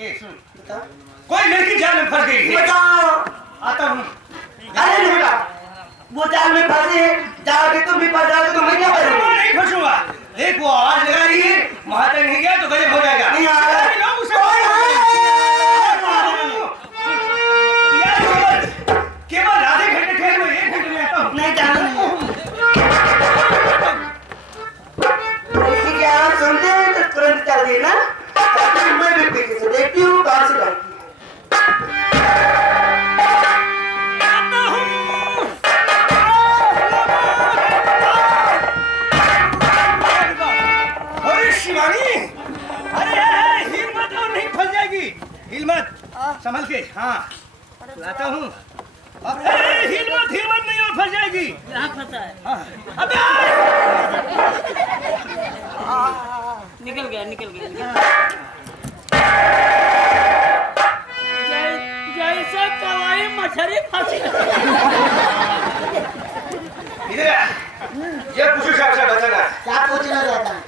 सुन कोई लड़की जाल में फंस गई है। बताओ। आता हूँ। अरे बेटा वो जाल में फंसे जाओगे तुम भी फंस जाओगे तो मैं क्या करूँगा? नहीं फंसूंगा। देख वो आवाज लगा रही है वहां तक नहीं गया तो गजब हो जाएगा। नहीं आ रहा। केवल आधे घंटे ठहर हुए 1 घंटे में आता हूँ। नहीं जाना नहीं किसी की आवाज सुनते हैं तो तुरंत चल दिए ना। मैं भी पीछे से देखती हूँ कहाँ से लड़की संभल के। हाँ लाता हूँ। अरे हिल मत नहीं और फंस जाएगी। यहाँ फंसा है। हाँ। अबे निकल गया। जैसा कवाई मछली फंसी। इधर ये पूछो साहब बताना क्या पूछना चाहता है?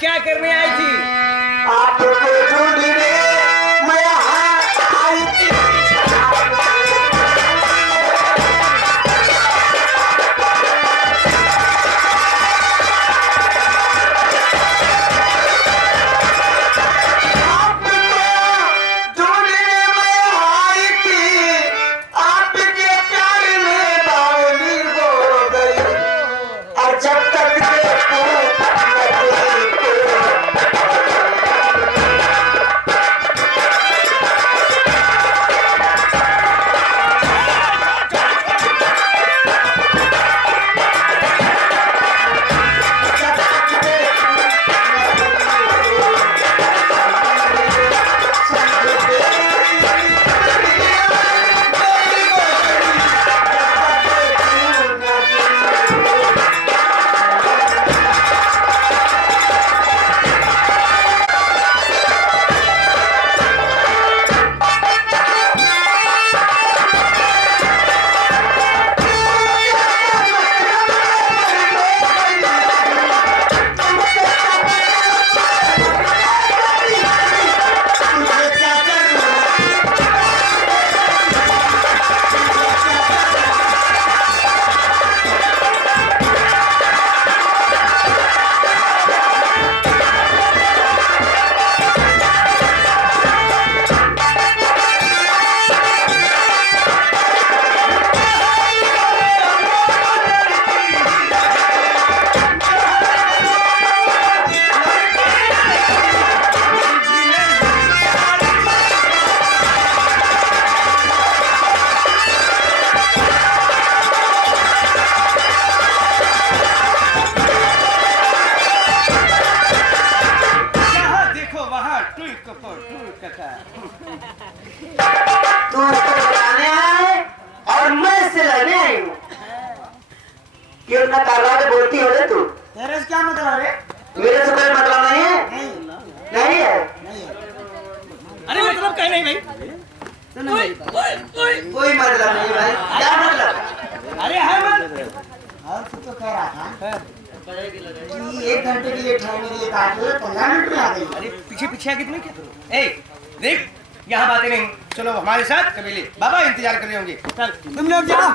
क्या करने आई थी? आपको ढूंढने मैं यहाँ आई थी। क्यों ना ताला बोलती हो रे तू? तेरे से क्या मतलब है? मेरे से कोई मतलब नहीं है। नहीं है। अरे मतलब कहीं नहीं भाई। कोई मतलब नहीं भाई। क्या मतलब? अरे है मत। और तू तो कह रहा था कि 1 घंटे के लिए ठहरने के लिए कहा तो 15 मिनट में आ गई। अरे पीछे पीछे आके तुम्हें क्या करो? ए देख यहाँ बातें नहीं, चलो हमारे साथ कबीले बाबा इंतजार कर रहे होंगे। चल तुम लोग जाओ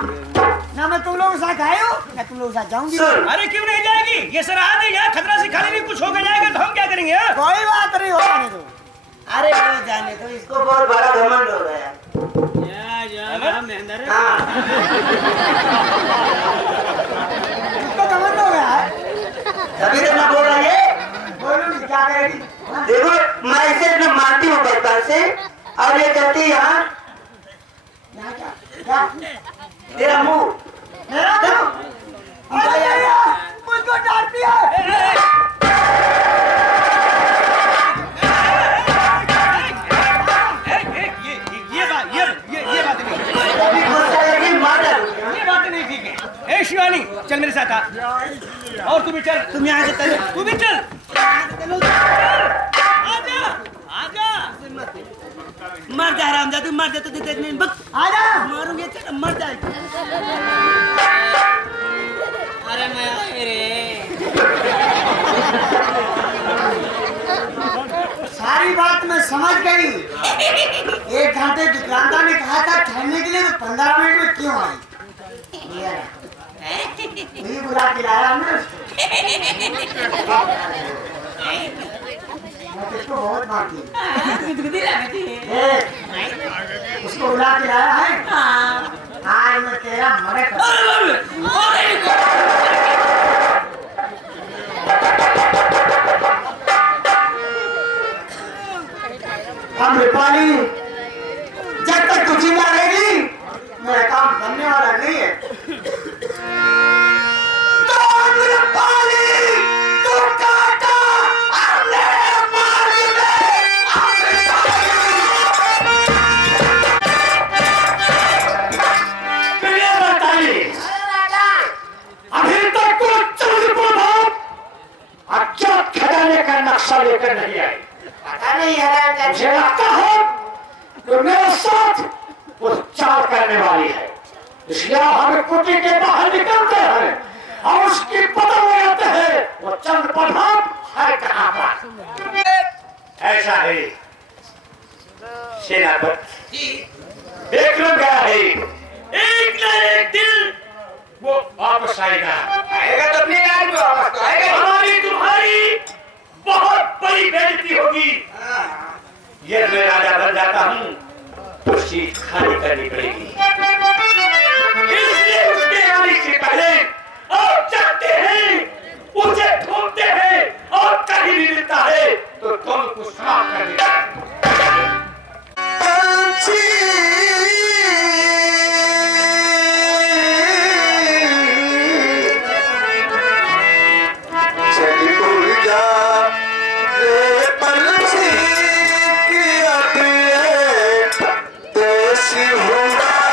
ना, मैं तुम लोगों के साथ आए हो ना तुम लोगों के साथ जाऊंगी। अरे क्यों नहीं जाएगी? ये सरहद है यहाँ, खतरा से खाली भी कुछ होकर जाएगा तो हम क्या करेंगे? हाँ? कोई बात नहीं, हो जाने दो। अरे वो जाने तो इसको बहुत बड़ा घमंड हो गया। हाँ। इसको घमंड हो गया है। तभी तो मैं बोल रहा है। बोलूंगी क्या करेगी? देखो मैं इसे अपने मानती हूँ बचपन से, और ये कहती है यहाँ यहाँ क्या? तेरा मुंह मेरा अरे यार, मुझको डांटती है। ये बात नहीं, कभी गुस्सा लगे मार डालूंगा। ये बातें नहीं ठीक है। ए शिवानी चल मेरे साथ आ, और तू भी चल। तुम यहाँ से चलो। तू भी चल। आजा आजा। मर जा रामजा, तू मर जा तो देखने बस आजा। मारूंगे तेरा, मर जाए। अरे मैं आए रे। सारी बात मैं समझ गई। 1 घंटे विक्रांता ने कहा था ठहरने के लिए, तो 15 मिनट में क्यों आई? ये बुला के लाया हमने उसको। मैं तुझको बहुत मारती हूँ। उसको बुला के लाया है। आज मैं तेरा मरे अमृपाली, जब तक तू जिंदा रहेगी मेरा काम बनने वाला नहीं है। तो अमृपाली, तू काटा हमने मार दे। प्रिय बताइए, अभी तक तो चंद्रप्रभाव अज्ञात खजाने का नक्शा लेकर नहीं आए। पता नहीं है। मुझे लगता है कि मेरे साथ वो चाल करने वाली है, इसलिए हम कुटी के बाहर निकलते हैं और उसकी पता लगाते हैं वो चंद्र प्रभाव है कहाँ पर। ऐसा है सेनापति, देख लो क्या है, एक न एक दिन वो वापस आएगा। आएगा तो अपनी आज में वापस तो आएगा। हमारी तुम्हारी बहुत बड़ी बेइज्जती होगी। ये मैं राजा बन जाता हूँ तो सीट खाली करनी पड़ेगी, इसलिए उसके आने से पहले आप जाते हैं, उसे ढूंढते हैं और कहीं नहीं मिलता है तो तुमको साफ कर देगा। देश हुआ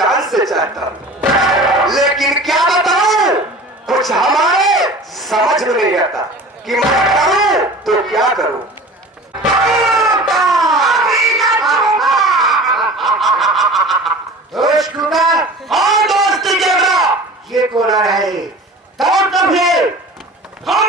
जान से चाहता हूं, लेकिन क्या बताऊं, कुछ हमारे समझ में नहीं आता कि मैं करूं तो क्या करूं। दोस्त कुका, हाँ दोस्त जगह, ये कौन आ रहा है? कौन कब है? हम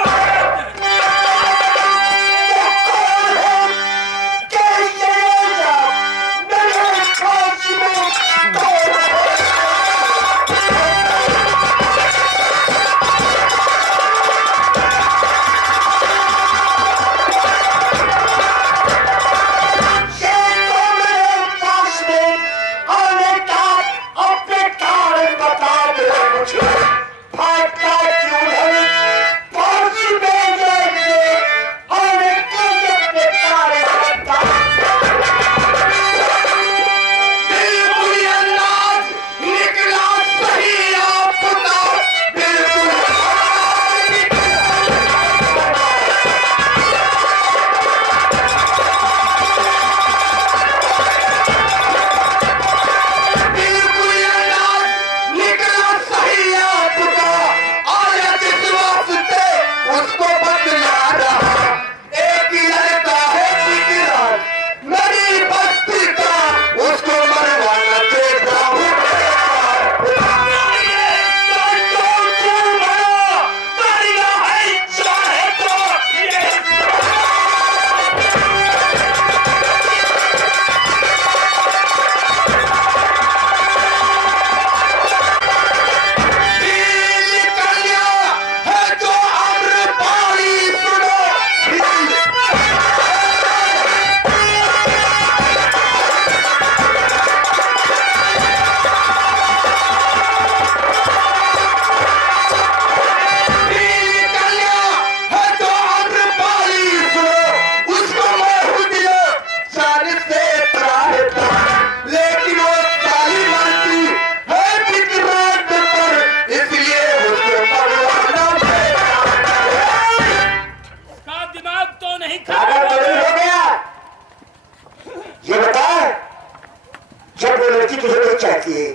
चाहती है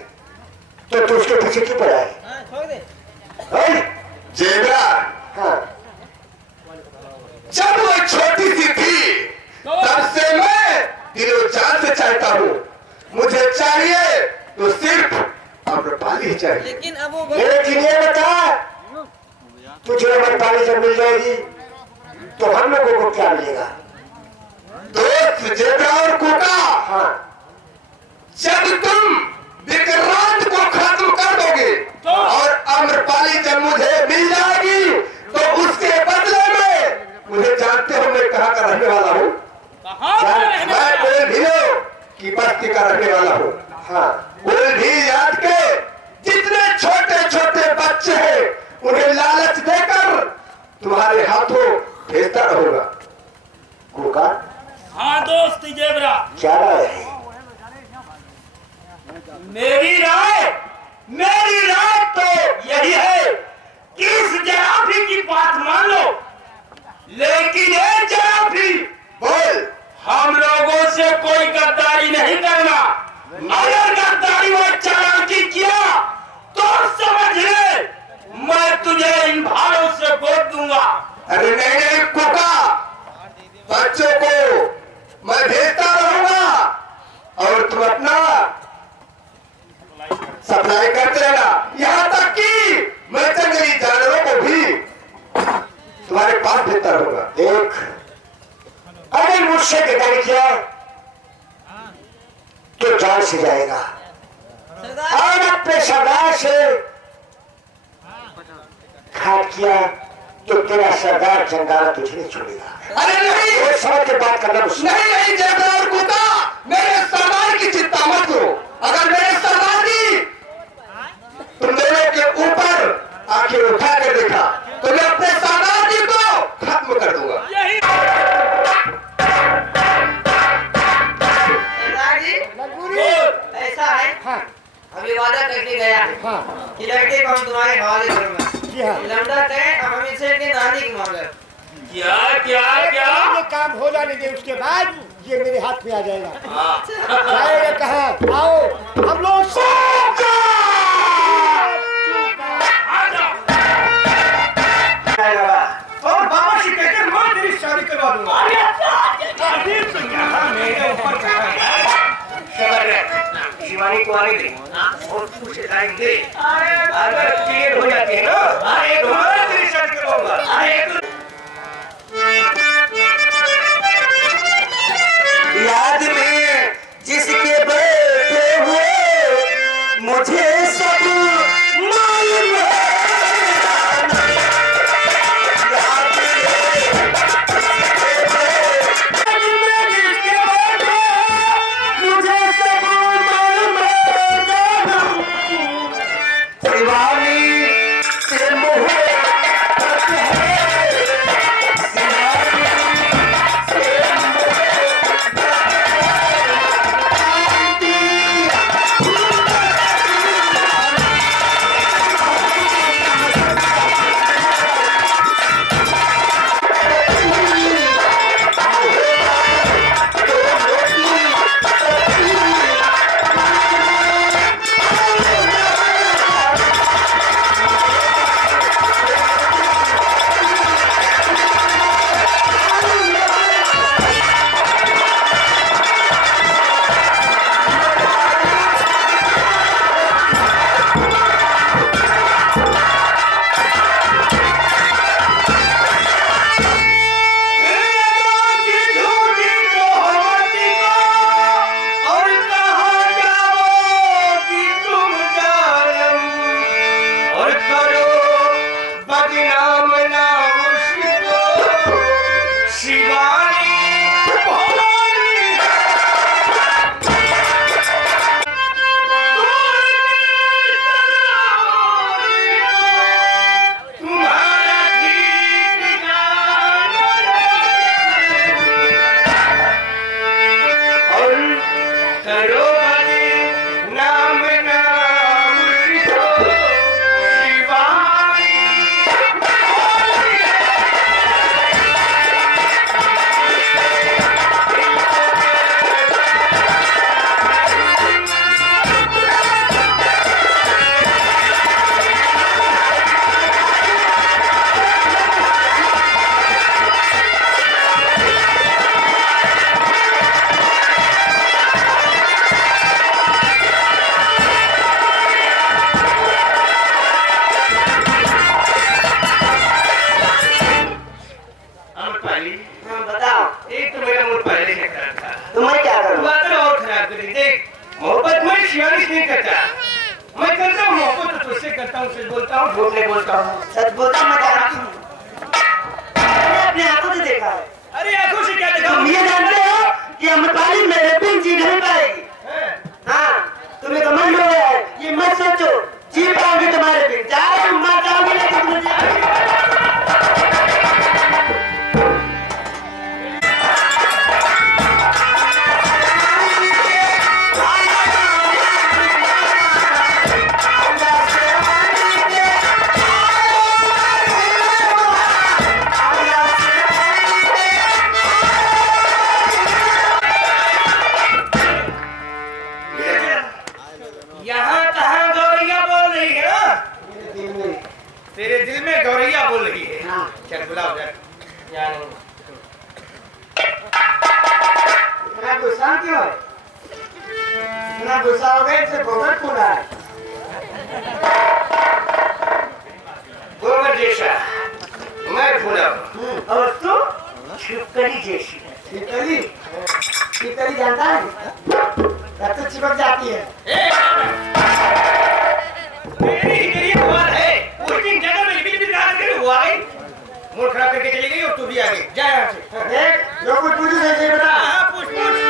तो तू उसके पीछे क्यों पड़ा है? जेबरा, हाँ, जब वो छोटी सी थी तब से मैं दिलो जान से चाहता हूँ, मुझे चाहिए तो सिर्फ अम्रपाली चाहिए। लेकिन ये बता, तुझे अम्रपाली जब मिल जाएगी तो हम लोगों को क्या मिलेगा? दोस्त जेबरा और कुका, हाँ, जब तुम विक्रांत को खत्म कर दोगे और अम्रपाली जब मुझे मिल जाएगी तो उसके बदले में, मुझे जानते हो मैं कहाँ का रहने वाला हूँ? मैं कोलभीलो की बस्ती का रहने वाला हूँ। हाँ, कोलभी याद के जितने छोटे छोटे बच्चे हैं उन्हें लालच देकर तुम्हारे हाथों भेजता रहूंगा। कुका, हाँ दोस्त जेबरा, क्या राय है? मेरी राय तो यही है कि इस जराफी की बात मान लो, लेकिन ये जराफी बोल। हम लोगों से कोई गद्दारी नहीं करना। अगर गद्दारी व चालाकी किया तो समझ ले मैं तुझे इन भाड़ों से गोद दूंगा। अरे नहीं नहीं कुका, बच्चों को मैं भेजता रहूंगा और तुम अपना सप्लाई करते रहना, यहाँ तक कि मैं जंगली जानवरों को भी तुम्हारे पास भेजता रहूंगा। देख, अगर मुझसे गद्दारी किया तो जान से जाएगा, और अपने सरदार से घात किया तो तेरा सरदार जंगाल तुझे नहीं छोड़ेगा। अरे नहीं, वो समझ के बात करना मुश्किल। नहीं नहीं जेबरा और कुका, मेरे सरदार की चिंता मत करो। अगर मेरे सरदार जी तुम दोनों के ऊपर आंखें उठा कर देखा तो मैं अपने सरदार जी को खत्म कर दूंगा। ऐसा है, हाँ, अभी वादा करके गया है, हाँ, कि लड़के को हम तुम्हारे हवाले करूंगा। लौटा है, अब हम इसे नानी की मांग क्या क्या क्या ये काम हो जाने दे, उसके बाद ये मेरे हाथ में आ जाएगा। हाँ। जाएगा कहाँ? आओ हम लोग सब और बाबा से कहकर मैं तेरी शादी करवा दूंगा। शिवानी को आने दे और कुछ टाइम दे। अगर क्लियर हो जाती है ना, मैं तेरी शादी करवाऊंगा। याद में जिसके बैठे हुए मुझे सब मालूम है। सच बोलता मैं जानती हूँ। मैंने अपने आंखों से देखा है। अरे आंखों से क्या देखा? तुम ये जानते हो कि अमृपाली मेरे बिन जी नहीं पाएगी। हाँ, तुम्हें तो मन हो गया है, ये मत सोचो जी पाओगे तुम्हारे बिन। जाओ मर जाओगे लेकिन मुझे तेरे दिल में गौरैया बोल रही है। चल बुलाओ जरा। इतना गुस्सा क्यों है? इतना गुस्सा हो गया इससे गोबर फूला है। गोबर जैसा मैं फूला हूँ। और तू छिपकली जैसी। छिपकली? छिपकली जानता है? तब तो चिपक जाती है। मेरी ही तेरी आवाज है। उस दिन जगह में लिपि लिपि गाल कर हुआ है। मूड खराब करके चली गई और तू भी आ गई। जा यहाँ से। देख, जो कुछ पूछू सही बता। हाँ पूछ पूछ।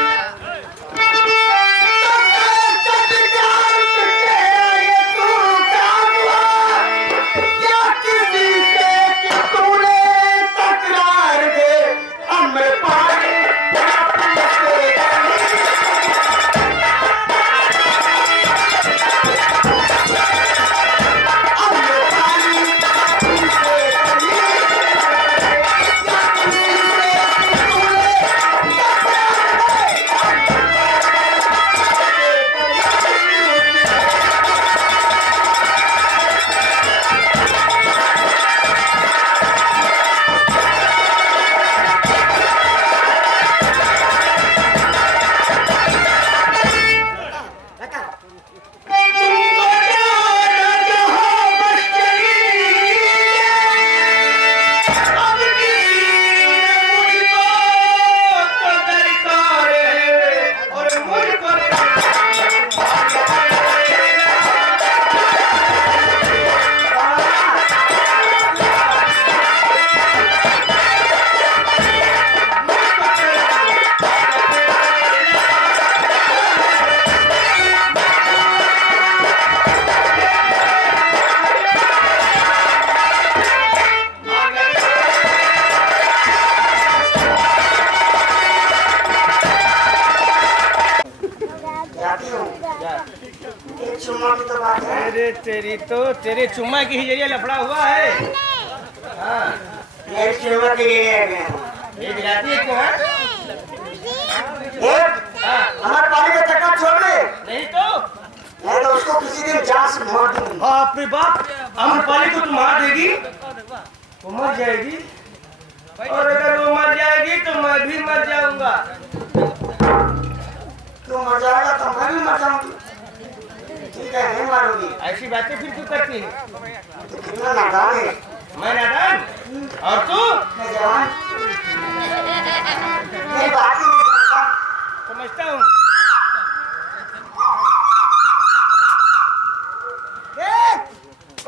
तेरी तो तेरे चुम्मा की ही जरिए लफड़ा हुआ है। हाँ ये चुम्मा के लिए ये दिलाती है क्यों? हमारे पानी का चक्कर छोड़ दे, नहीं तो नहीं तो उसको किसी दिन जान से मार दूंगा। बाप रे बाप, अमरपाली को तुम मार देगी, वो मर जाएगी, और अगर वो मर जाएगी तो मैं भी मर जाऊंगा। तू मर जाएगा तो मैं भी मर जाऊंगी। ठीक है, नहीं मारूंगी। ऐसी बातें फिर क्यों करती है? तो कितना नादान है। मैं नादान और तू? मैं जवान। मेरी बात ही नहीं सुनता। समझता हूँ।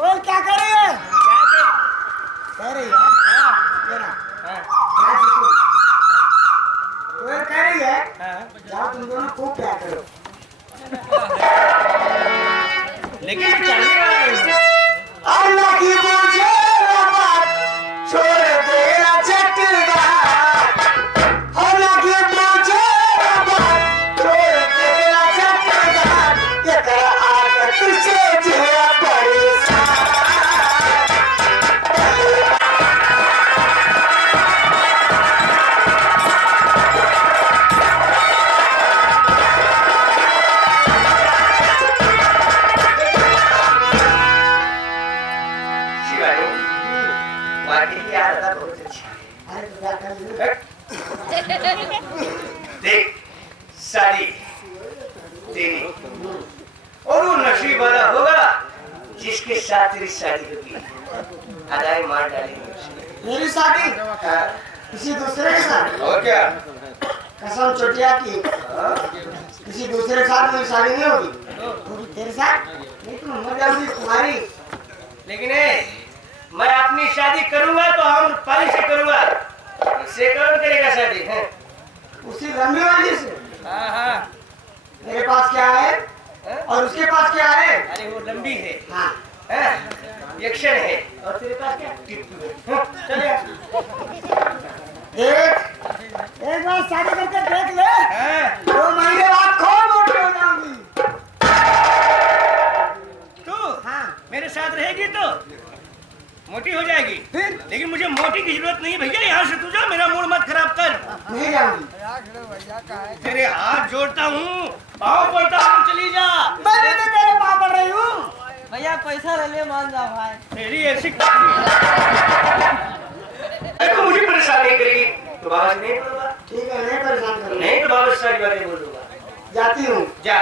और क्या कर रही है? कह रही है? वो कह रही है जाओ तुम दोनों खूब प्यार करो। लेकिन मैं चलने वाला हूँ। अल्लाह की मुझे बात छोड़ देना चटका। अल्लाह की मुझे बात छोड़ देना चटका। ये तेरा आदत से जिया परेशान। देख सारी तेरी और वो नशीब वाला होगा जिसके साथ तेरी शादी होगी। अदाई मार डालेंगे। मेरी शादी किसी दूसरे के साथ? और क्या? कसम चोटिया की किसी दूसरे के साथ मेरी शादी नहीं होगी। होगी तेरे साथ? नहीं तो मर जाऊंगी तुम्हारी। लेकिन मैं अपनी शादी करूंगा तो हम पाली से करूंगा। इससे कौन करेगा शादी है? उसी लंबी वाली से। हाँ हाँ। मेरे पास क्या है और उसके पास क्या है? अरे वो लंबी है, हाँ यक्षण है, और तेरे पास क्या? टिप्पू है। चले एक बार शादी करके देख ले। हाँ। 2 महीने बाद खूब मोटी हो जाऊंगी। तू हाँ मेरे साथ रहेगी तो मोटी हो जाएगी। फिर लेकिन मुझे मोटी की जरूरत नहीं है भैया, यहाँ से तू जा, मेरा मूड मत खराब कर। नहीं जाऊंगी। तेरे हाथ जोड़ता हूँ, पाँव पड़ता हूँ, चली जा। मैं तो तेरे पाँव पड़ रही हूँ। भैया पैसा ले ले, मान जा भाई। तेरी ऐसी तो मुझे परेशान नहीं करेगी तो बाबा से नहीं बोलूंगा। ठीक है, नहीं परेशान करूंगा। नहीं तो बाबा से सारी बातें बोल दूंगा। जाती हूँ। जा।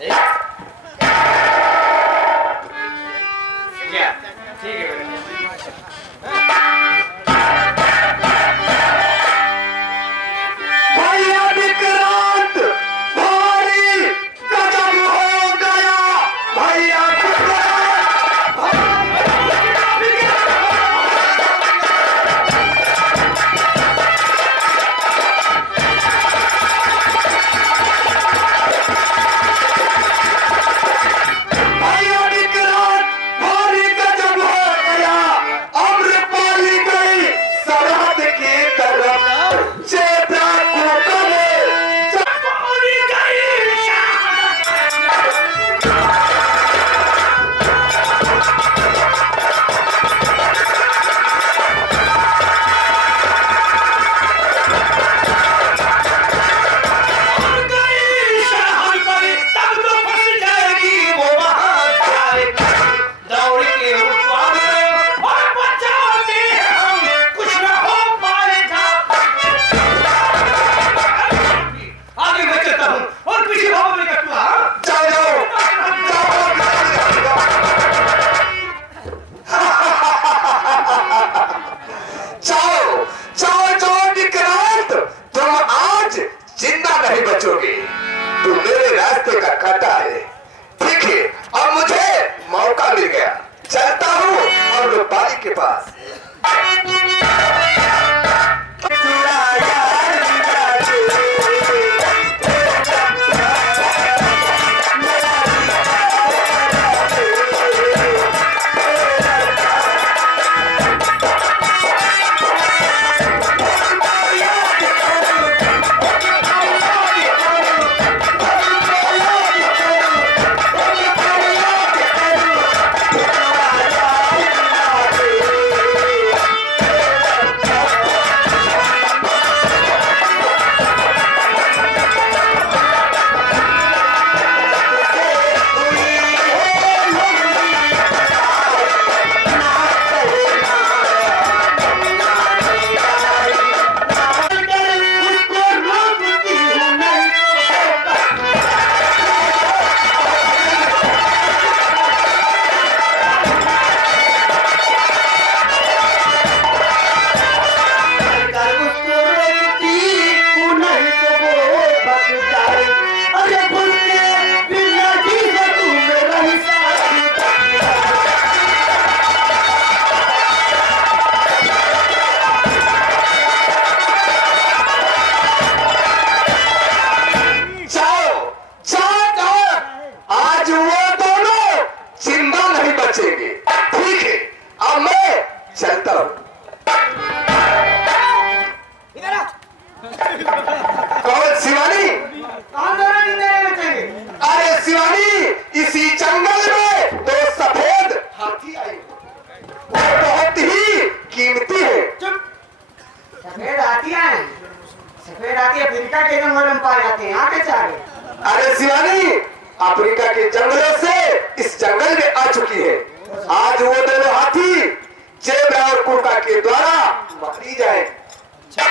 जा ठीक है बेटा। भैया विक्रांत भारी गजब हो गया। भैया जिंदा नहीं बचेंगे। ठीक है, अब मैं चलता हूँ। कौन शिवानी? कौन दोनों जिंदा नहीं बचेंगे? अरे शिवानी, इसी जंगल में 2 सफेद हाथी आए, वो बहुत ही कीमती है। चुप। सफेद हाथी हैं। सफेद हाथी अफ्रीका के जंगल में पाए जाते हैं। यहाँ कैसे आ गए? अरे शिवानी, अफ्रीका के जंगलों से इस जंगल में आ चुकी है। आज वो दोनों हाथी जेब्रा और कुर्का के द्वारा मारी जाए। अच्छा,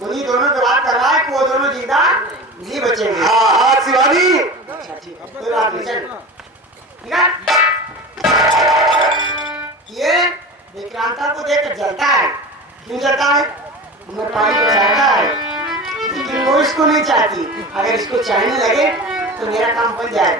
उन्हीं दोनों से बात करवाए कि वो दोनों जिंदा नहीं बचेंगे। हाँ हाँ शिवानी। अच्छा ठीक है, कोई बात नहीं, चल। ठीक है? ये विक्रांता को देखकर जलता है। क्यों जलता है? अमरपाली को चाहता है, लेकिन वो इसको नहीं चाहती। अगर इसको चाहने लगे तो मेरा काम बन जाए।